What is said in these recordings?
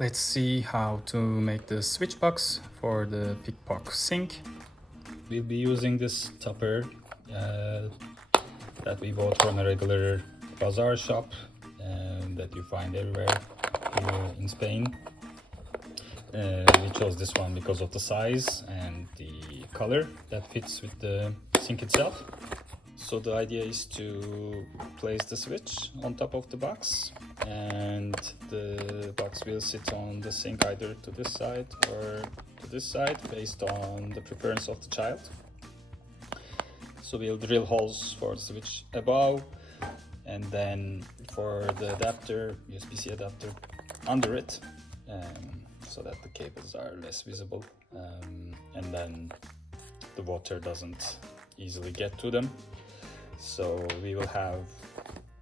Let's see how to make the switch box for the Piqpoc sink. We'll be using this topper that we bought from a regular bazaar shop that you find everywhere here in Spain. We chose this one because of the size and the color that fits with the sink itself. So the idea is to place the switch on top of the box, and the box will sit on the sink either to this side or to this side based on the preference of the child. So we'll drill holes for the switch above, and then for the adapter, USB-C adapter, under it, so that the cables are less visible, and then the water doesn't easily get to them. So we will have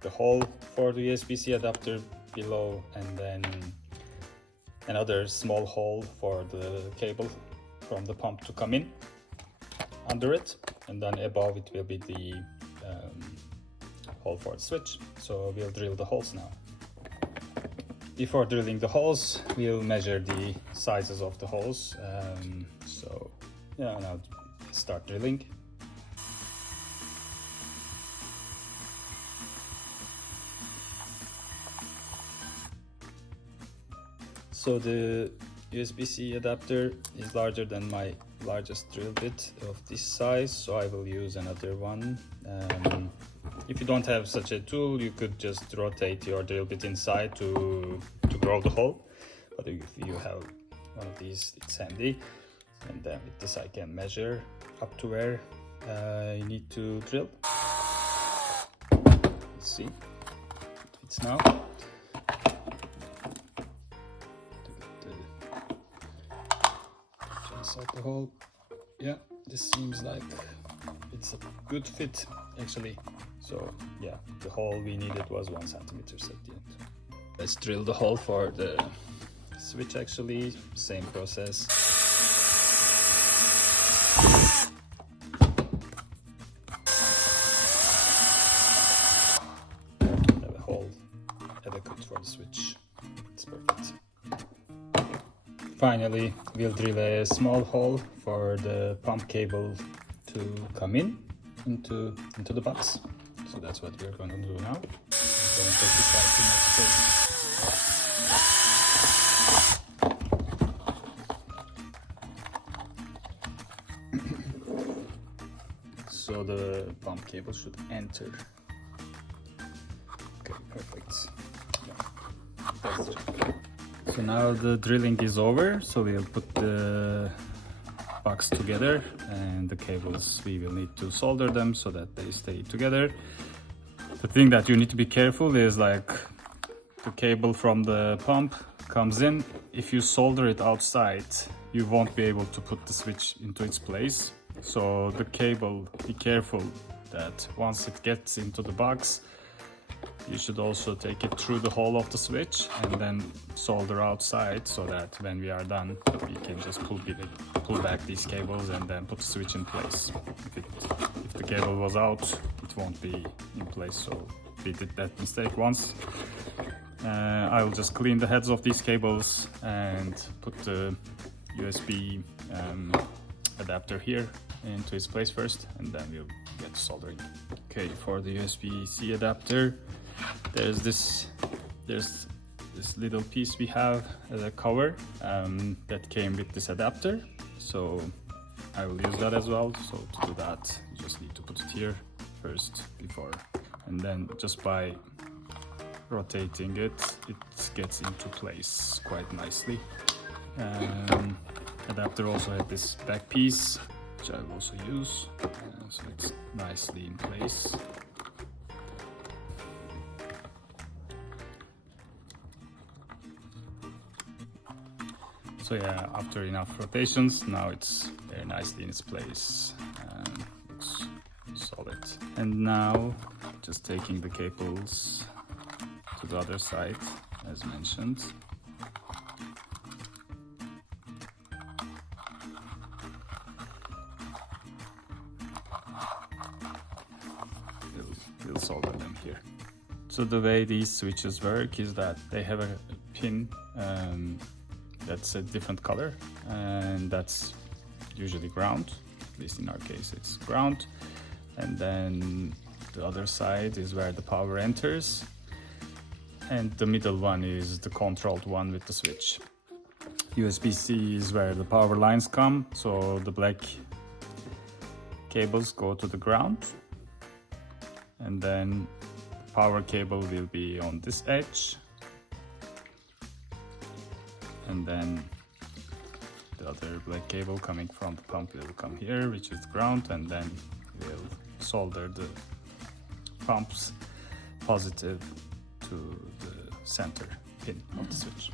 the hole for the USB-C adapter below, and then another small hole for the cable from the pump to come in under it, and then above it will be the hole for the switch. So we'll drill the holes now. Before drilling the holes, we'll measure the sizes of the holes. So yeah, now start drilling. So the USB-C adapter is larger than my largest drill bit of this size, so I will use another one. If you don't have such a tool, you could just rotate your drill bit inside to grow the hole. But if you have one of these, it's handy. And then with this I can measure up to where you need to drill. Let's see, it fits now. Inside the hole. Yeah, this seems like it's a good fit actually. So yeah, the hole we needed was 1 centimeter at the end. Let's drill the hole for the switch actually, same process. Have a hole adequate for the switch. It's perfect. Finally, we'll drill a small hole for the pump cable to come into the box. So that's what we're going to do now. Don't take this out too much space. So the pump cable should enter. Okay, perfect. Yeah, that's it. So now the drilling is over, so we'll put the box together, and the cables we will need to solder them so that they stay together. The thing that you need to be careful is, like, the cable from the pump comes in. If you solder it outside, you won't be able to put the switch into its place. So the cable, be careful that once it gets into the box, you should also take it through the hole of the switch and then solder outside, so that when we are done, we can just pull back these cables and then put the switch in place. If the cable was out, it won't be in place, so we did that mistake once. I will just clean the heads of these cables and put the USB adapter here into its place first, and then we'll get soldering. Okay, for the USB-C adapter, there's this little piece we have as a cover that came with this adapter, so I will use that as well. So to do that, you just need to put it here first before, and then just by rotating it, it gets into place quite nicely. Adapter also had this back piece, which I will also use, so it's nicely in place. So yeah, after enough rotations, now it's very nicely in its place and looks solid. And now, just taking the cables to the other side, as mentioned. We'll solder them here. So the way these switches work is that they have a pin that's a different color, and that's usually ground. At least in our case it's ground. And then the other side is where the power enters, and the middle one is the controlled one with the switch. USB-C is where the power lines come, so the black cables go to the ground, and then the power cable will be on this edge, and then the other black cable coming from the pump will come here, which is the ground, and then we'll solder the pump's positive to the center pin of the switch.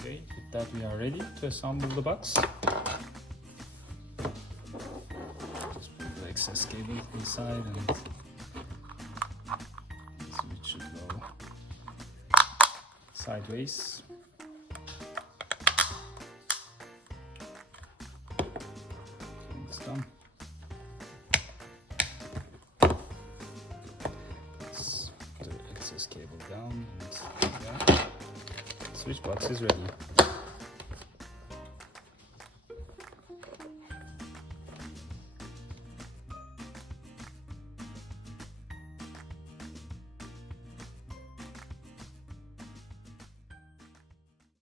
Okay, with that we are ready to assemble the box. Just put the excess cable inside, and the switch should go sideways. It's done. Let's put the excess cable down, and yeah, switch box is ready.